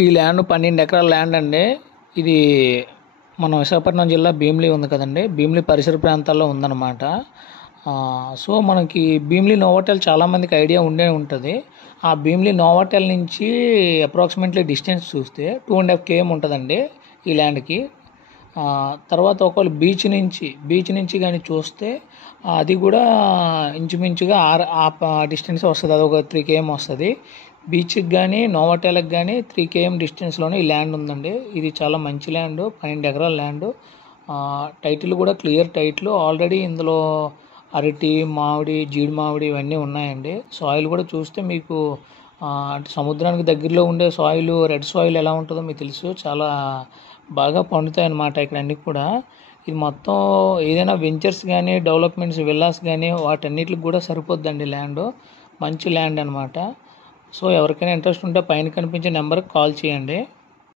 ఈ ల్యాండ్ 12 ఎకరాల ల్యాండ్ అండి. ఇది మన విశాఖపట్నం జిల్లా భీమిలి ఉంది కదండి, భీమిలి పరిసర ప్రాంతాల్లో ఉందన్నమాట. సో మనకి భీమిలి నోవాటెల్ చాలామందికి ఐడియా ఉండే ఉంటుంది. ఆ భీమిలి నోవాటెల్ నుంచి అప్రాక్సిమేట్లీ డిస్టెన్స్ చూస్తే 2.5 km ఉంటుందండి ఈ ల్యాండ్కి. తర్వాత ఒకవేళ బీచ్ నుంచి కానీ చూస్తే అది కూడా ఇంచుమించుగా డిస్టెన్స్ వస్తుంది. అది ఒక 3 km వస్తుంది. బీచ్కి కానీ నోవాటెల్కి కానీ 3 km డిస్టెన్స్లోనే ఈ ల్యాండ్ ఉందండి. ఇది చాలా మంచి ల్యాండ్, 12 ఎకరాల ల్యాండ్. టైటిల్ కూడా క్లియర్ టైటిల్. ఆల్రెడీ ఇందులో అరటి, మామిడి, జీడి మామిడి ఇవన్నీ ఉన్నాయండి. సాయిల్ కూడా చూస్తే మీకు అంటే సముద్రానికి దగ్గరలో ఉండే సాయిల్, రెడ్ సాయిల్ ఎలా ఉంటుందో మీకు తెలుసు. చాలా బాగా పండుతాయి అన్నమాట ఇక్కడ అన్నీ కూడా. ఇది మొత్తం ఏదైనా వెంచర్స్ కానీ, డెవలప్మెంట్స్, విల్లాస్ కానీ వాటన్నిటికి కూడా సరిపోద్దండి ల్యాండ్. మంచి ల్యాండ్ అనమాట. సో ఎవరికైనా ఇంట్రెస్ట్ ఉంటే పైన కనిపించే నెంబర్కి కాల్ చేయండి.